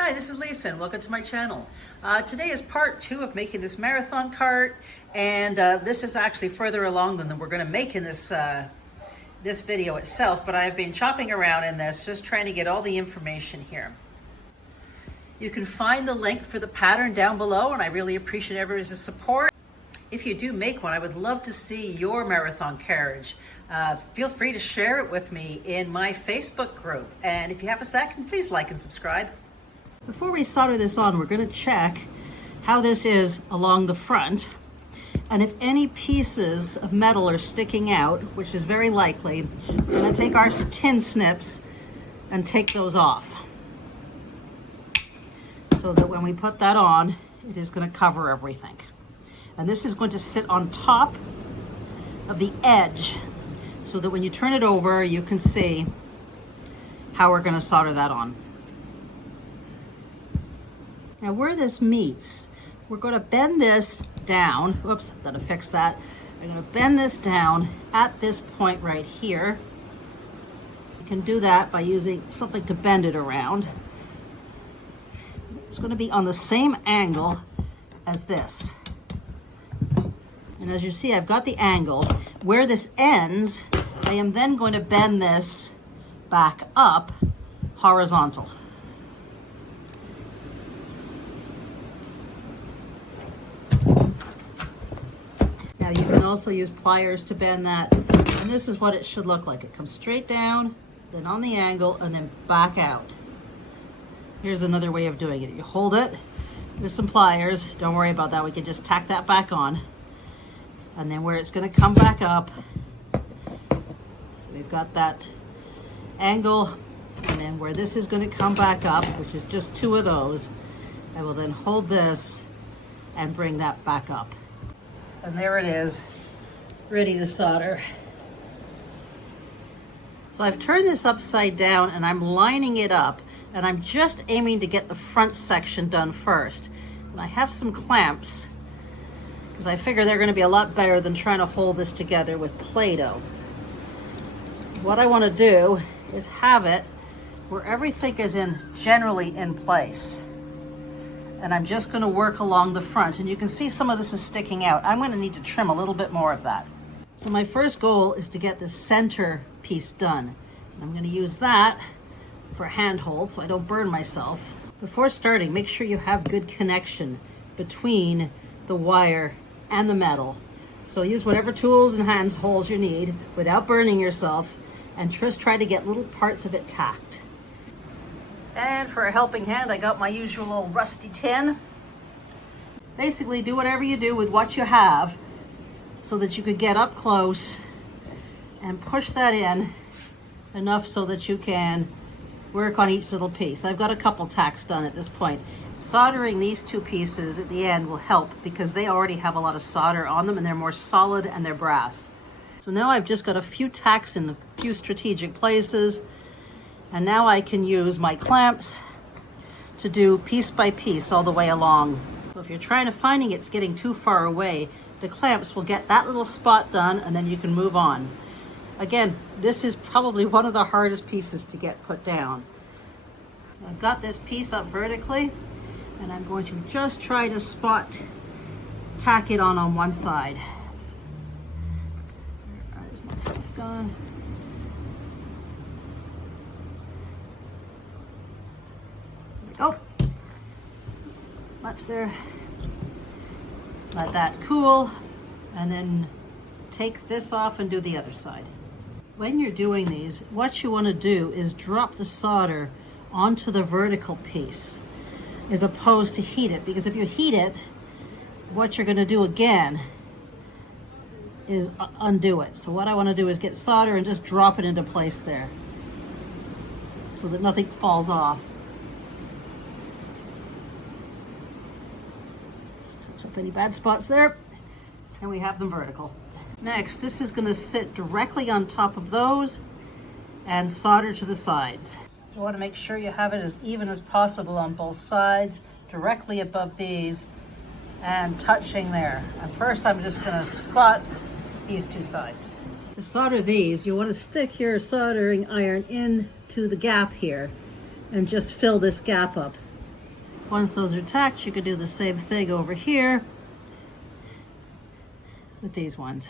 Hi, this is Lisa and welcome to my channel. Today is part 2 of making this marathon cart, and this is actually further along than we're going to make in this video itself, but I've been chopping around in this, just trying to get all the information here. You can find the link for the pattern down below, and I really appreciate everybody's support. If you do make one, I would love to see your marathon carriage. Feel free to share it with me in my Facebook group, and if you have a second, please like and subscribe. Before we solder this on, we're going to check how this is along the front. And if any pieces of metal are sticking out, which is very likely, we're going to take our tin snips and take those off. So that when we put that on, it is going to cover everything. And this is going to sit on top of the edge so that when you turn it over, you can see how we're going to solder that on. Now where this meets, we're going to bend this down. Oops, gotta fix that. I'm going to bend this down at this point right here. You can do that by using something to bend it around. It's going to be on the same angle as this. And as you see, I've got the angle. Where this ends, I am then going to bend this back up horizontal. Now you can also use pliers to bend that, and this is what it should look like. It comes straight down, then on the angle, and then back out. Here's another way of doing it. You hold it with some pliers. Don't worry about that. We can just tack that back on. And then where it's going to come back up, so we've got that angle, and then where this is going to come back up, which is just 2 of those, I will then hold this and bring that back up. And there it is, ready to solder. So I've turned this upside down and I'm lining it up, and I'm just aiming to get the front section done first. And I have some clamps because I figure they're going to be a lot better than trying to hold this together with Play-Doh. What I want to do is have it where everything is generally in place. And I'm just going to work along the front, and you can see some of this is sticking out. I'm going to need to trim a little bit more of that. So my first goal is to get the center piece done. And I'm going to use that for a handhold so I don't burn myself. Before starting, make sure you have good connection between the wire and the metal. So use whatever tools and handholds you need without burning yourself, and just try to get little parts of it tacked. And for a helping hand, I got my usual old rusty tin. Basically, do whatever you do with what you have so that you could get up close and push that in enough so that you can work on each little piece. I've got a couple tacks done at this point. Soldering these 2 pieces at the end will help because they already have a lot of solder on them and they're more solid and they're brass. So now I've just got a few tacks in a few strategic places. And now I can use my clamps to do piece by piece all the way along. So if you're trying to finding it's getting too far away, the clamps will get that little spot done and then you can move on. Again, this is probably one of the hardest pieces to get put down. So I've got this piece up vertically, and I'm going to just try to tack it on one side. There's my stuff gone. Oh, much there. Let that cool, and then take this off and do the other side. When you're doing these, what you want to do is drop the solder onto the vertical piece as opposed to heat it, because if you heat it, what you're going to do again is undo it. So what I want to do is get solder and just drop it into place there so that nothing falls off. Up any bad spots there, and we have them vertical. Next, this is going to sit directly on top of those and solder to the sides. You want to make sure you have it as even as possible on both sides, directly above these and touching there. And first I'm just going to spot these 2 sides. To solder these, you want to stick your soldering iron into the gap here and just fill this gap up. Once those are tacked, you could do the same thing over here with these ones.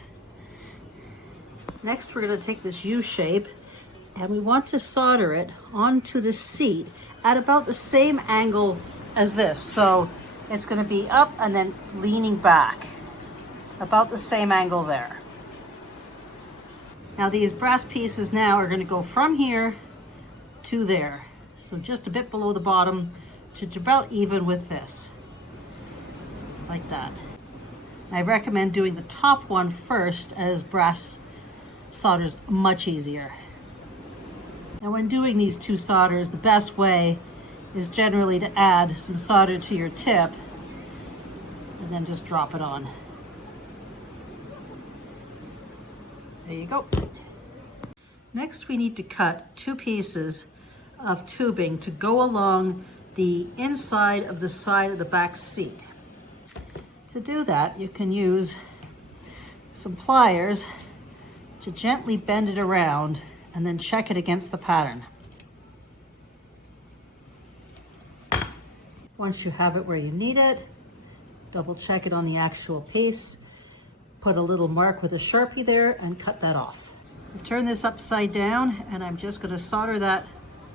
Next, we're going to take this U shape and we want to solder it onto the seat at about the same angle as this. So it's going to be up and then leaning back, about the same angle there. Now these brass pieces now are going to go from here to there. So just a bit below the bottom to about even with this, like that. I recommend doing the top one first, as brass solder's much easier. Now when doing these two solders, the best way is generally to add some solder to your tip and then just drop it on. There you go. Next, we need to cut 2 pieces of tubing to go along the inside of the side of the back seat. To do that, you can use some pliers to gently bend it around and then check it against the pattern. Once you have it where you need it, double check it on the actual piece, put a little mark with a Sharpie there and cut that off. Turn this upside down and I'm just going to solder that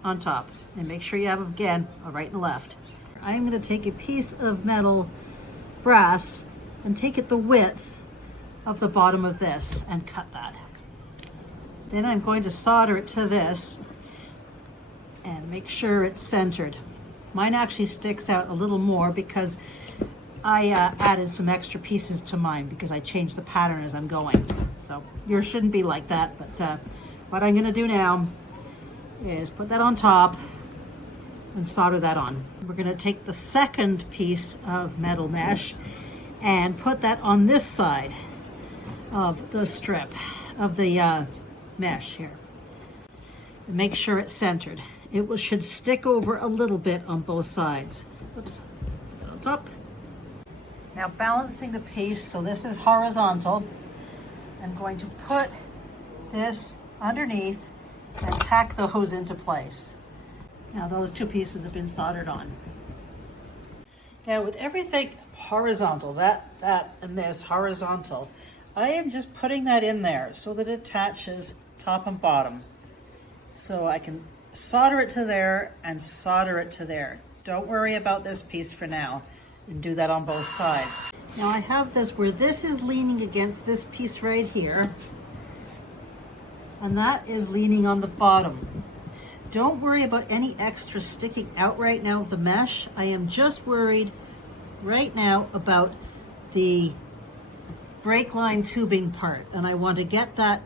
on top, and make sure you have them again a right and a left. I'm going to take a piece of metal brass and take it the width of the bottom of this and cut that. Then I'm going to solder it to this and make sure it's centered. Mine actually sticks out a little more because I added some extra pieces to mine because I changed the pattern as I'm going. So yours shouldn't be like that, but what I'm going to do now is put that on top and solder that on. We're going to take the second piece of metal mesh and put that on this side of the strip of the mesh here. And make sure it's centered. It should stick over a little bit on both sides. Oops, put that on top. Now balancing the piece, so this is horizontal. I'm going to put this underneath and tack those into place. Now those 2 pieces have been soldered on. Now with everything horizontal, that and this horizontal, I am just putting that in there so that it attaches top and bottom. So I can solder it to there and solder it to there. Don't worry about this piece for now, and do that on both sides. Now I have this where this is leaning against this piece right here, and that is leaning on the bottom. Don't worry about any extra sticking out right now of the mesh. I am just worried right now about the brake line tubing part, and I want to get that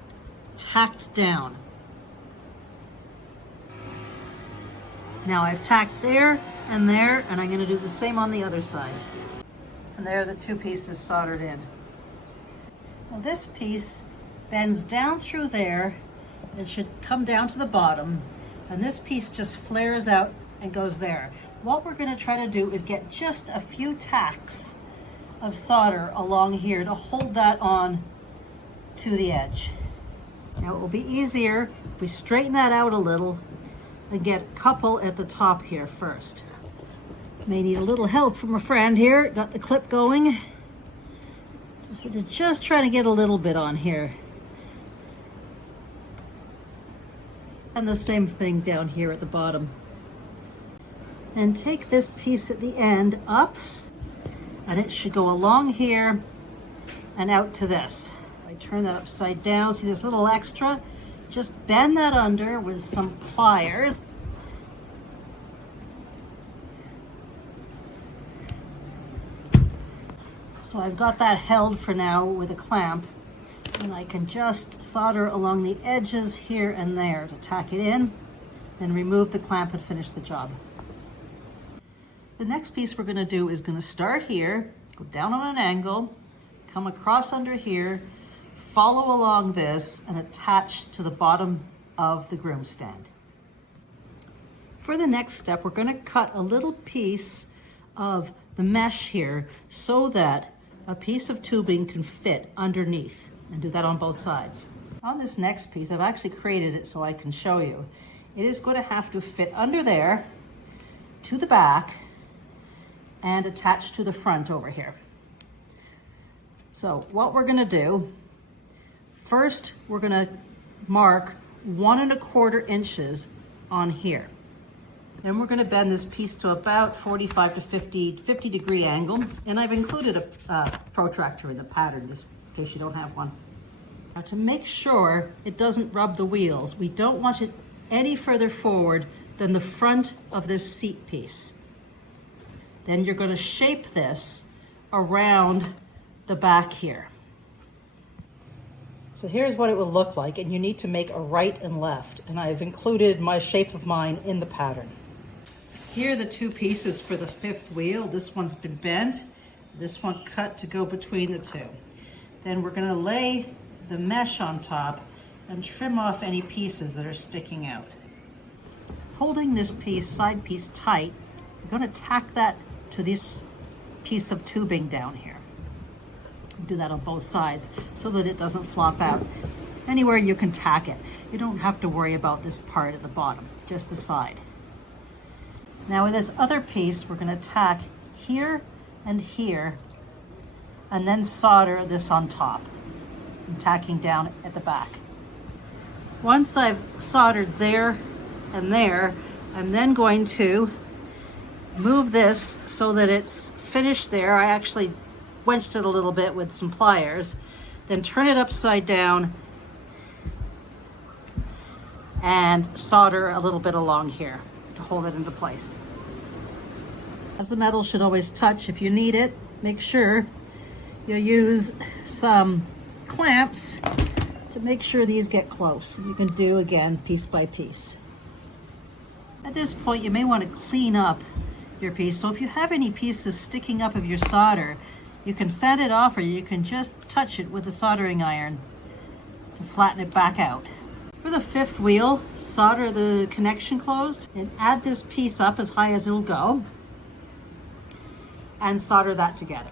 tacked down. Now I've tacked there, and I'm going to do the same on the other side. And there are the 2 pieces soldered in. Now this piece bends down through there. It should come down to the bottom, and this piece just flares out and goes there. What we're going to try to do is get just a few tacks of solder along here to hold that on to the edge. Now it will be easier if we straighten that out a little and get a couple at the top here first. May need a little help from a friend here. Got the clip going. So just trying to get a little bit on here. And the same thing down here at the bottom. And take this piece at the end up, and it should go along here and out to this. I turn that upside down, see this little extra? Just bend that under with some pliers. So I've got that held for now with a clamp, and I can just solder along the edges here and there to tack it in, then remove the clamp and finish the job. The next piece we're going to do is going to start here, go down on an angle, come across under here, follow along this, and attach to the bottom of the groom stand. For the next step, we're going to cut a little piece of the mesh here so that a piece of tubing can fit underneath, and do that on both sides. On this next piece, I've actually created it so I can show you. It is going to have to fit under there to the back and attach to the front over here. So what we're gonna do, first we're gonna mark 1 1/4 inches on here. Then we're gonna bend this piece to about 45 to 50 degree angle. And I've included a protractor in the pattern just in case you don't have one. Now to make sure it doesn't rub the wheels, we don't want it any further forward than the front of this seat piece. Then you're gonna shape this around the back here. So here's what it will look like, and you need to make a right and left. And I've included my shape of mine in the pattern. Here are the 2 pieces for the 5th wheel. This one's been bent, this one cut to go between the 2. Then we're gonna lay the mesh on top and trim off any pieces that are sticking out. Holding this side piece tight, I'm gonna tack that to this piece of tubing down here. Do that on both sides so that it doesn't flop out. Anywhere you can tack it. You don't have to worry about this part at the bottom, just the side. Now with this other piece, we're gonna tack here and here, and then solder this on top. I'm tacking down at the back. Once I've soldered there and there, I'm then going to move this so that it's finished there. I actually wenched it a little bit with some pliers, then turn it upside down and solder a little bit along here to hold it into place. As the metal should always touch, if you need it, make sure you use some clamps to make sure these get close. You can do again piece by piece. At this point, you may want to clean up your piece. So if you have any pieces sticking up of your solder, you can sand it off, or you can just touch it with a soldering iron to flatten it back out. For the 5th wheel, solder the connection closed and add this piece up as high as it'll go and solder that together.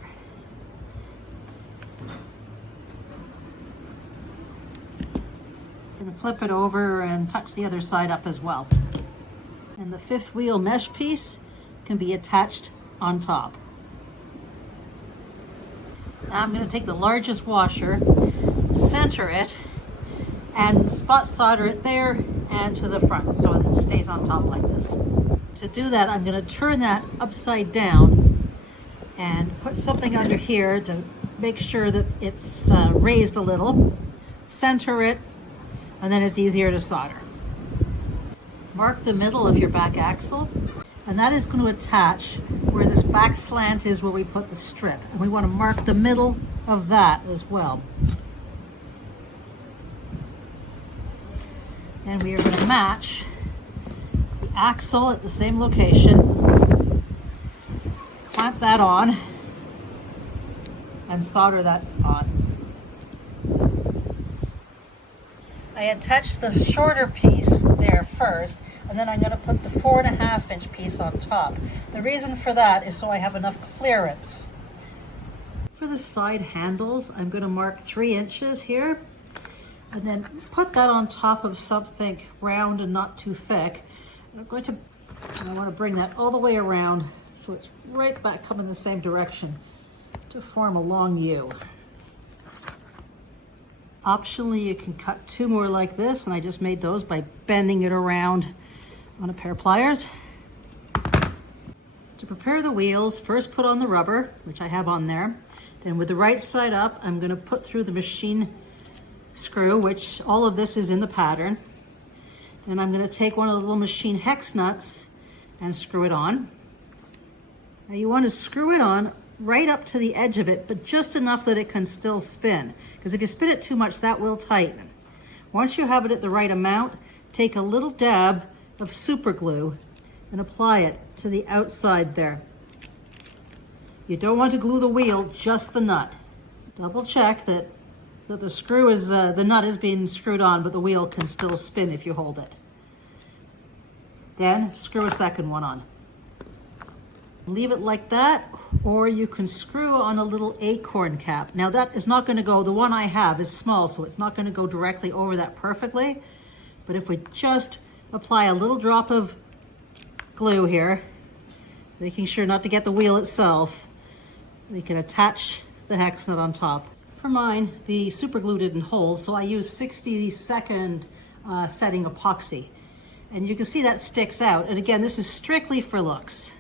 And flip it over and touch the other side up as well. And the 5th wheel mesh piece can be attached on top. Now I'm going to take the largest washer, center it, and spot solder it there and to the front so that it stays on top like this. To do that, I'm going to turn that upside down and put something under here to make sure that it's raised a little, center it, and then it's easier to solder. Mark the middle of your back axle, and that is going to attach where this back slant is, where we put the strip. And we want to mark the middle of that as well. And we are going to match the axle at the same location, clamp that on, and solder that on. I attached the shorter piece there first, and then I'm going to put the 4.5 inch piece on top. The reason for that is so I have enough clearance. For the side handles, I'm going to mark 3 inches here, and then put that on top of something round and not too thick. And I want to bring that all the way around so it's right back coming the same direction to form a long U. Optionally, you can cut 2 more like this, and I just made those by bending it around on a pair of pliers. To prepare the wheels, first put on the rubber, which I have on there. Then with the right side up, I'm going to put through the machine screw, which all of this is in the pattern. And I'm going to take one of the little machine hex nuts and screw it on. Now you want to screw it on right up to the edge of it, but just enough that it can still spin. Because if you spin it too much, that will tighten. Once you have it at the right amount, take a little dab of super glue and apply it to the outside there. You don't want to glue the wheel, just the nut. Double check that the screw is, the nut is being screwed on, but the wheel can still spin if you hold it. Then screw a second one on. Leave it like that, or you can screw on a little acorn cap. Now that is not going to go, the one I have is small, so it's not going to go directly over that perfectly. But if we just apply a little drop of glue here, making sure not to get the wheel itself. We can attach the hex nut on top. For mine, the super glue didn't hold, so I used 60-second setting epoxy. And you can see that sticks out. And again, this is strictly for looks.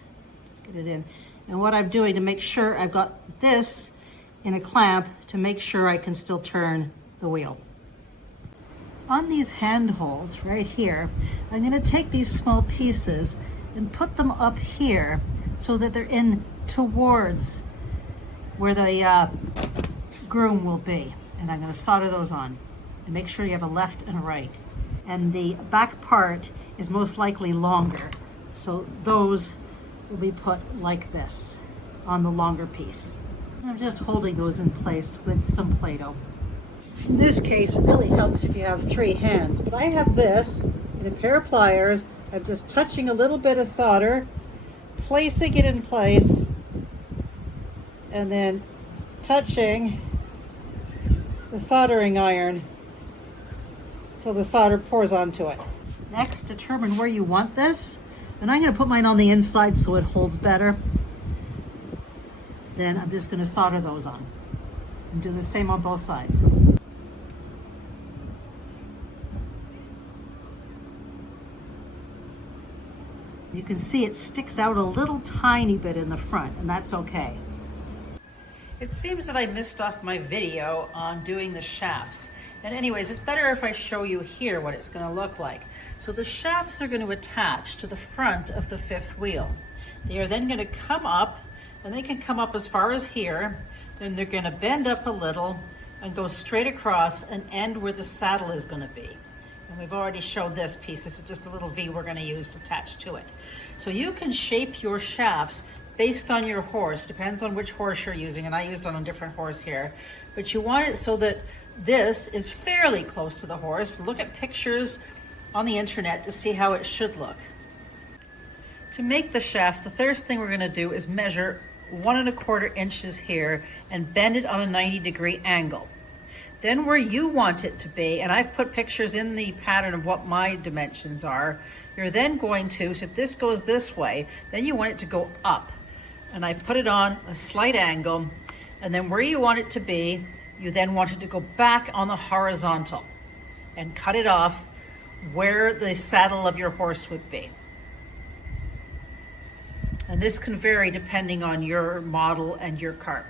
Let's get it in. And what I'm doing to make sure I've got this in a clamp to make sure I can still turn the wheel. On these handholds right here, I'm going to take these small pieces and put them up here so that they're in towards where the groom will be. And I'm going to solder those on and make sure you have a left and a right. And the back part is most likely longer, so those will be put like this on the longer piece. And I'm just holding those in place with some Play-Doh. In this case, it really helps if you have 3 hands, but I have this in a pair of pliers. I'm just touching a little bit of solder, placing it in place, and then touching the soldering iron till the solder pours onto it. Next, determine where you want this. And I'm going to put mine on the inside so it holds better. Then I'm just going to solder those on and do the same on both sides. You can see it sticks out a little tiny bit in the front, and that's okay. It seems that I missed off my video on doing the shafts. And anyways, it's better if I show you here what it's going to look like. So the shafts are going to attach to the front of the 5th wheel. They are then going to come up, and they can come up as far as here. Then they're going to bend up a little and go straight across and end where the saddle is going to be. And we've already showed this piece. This is just a little V we're going to use attached to it. So you can shape your shafts based on your horse, depends on which horse you're using, and I used on a different horse here. But you want it so that this is fairly close to the horse. Look at pictures on the internet to see how it should look. To make the shaft, the first thing we're going to do is measure 1 1/4 inches here and bend it on a 90-degree angle. Then where you want it to be, and I've put pictures in the pattern of what my dimensions are, you're then going to, so if this goes this way, then you want it to go up. And I put it on a slight angle, and then where you want it to be, you then want it to go back on the horizontal and cut it off where the saddle of your horse would be. And this can vary depending on your model and your cart.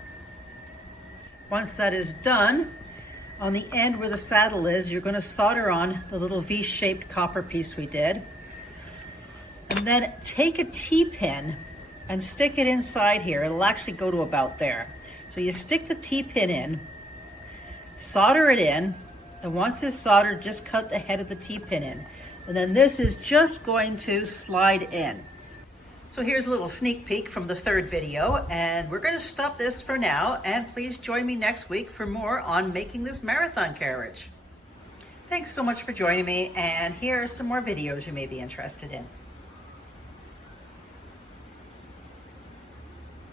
Once that is done, on the end where the saddle is, you're going to solder on the little V-shaped copper piece we did. And then take a T-pin and stick it inside here. It'll actually go to about there. So you stick the T-pin in, solder it in, and once it's soldered, just cut the head of the T-pin in. And then this is just going to slide in. So here's a little sneak peek from the 3rd video, and we're going to stop this for now, and please join me next week for more on making this marathon carriage. Thanks so much for joining me, and here are some more videos you may be interested in.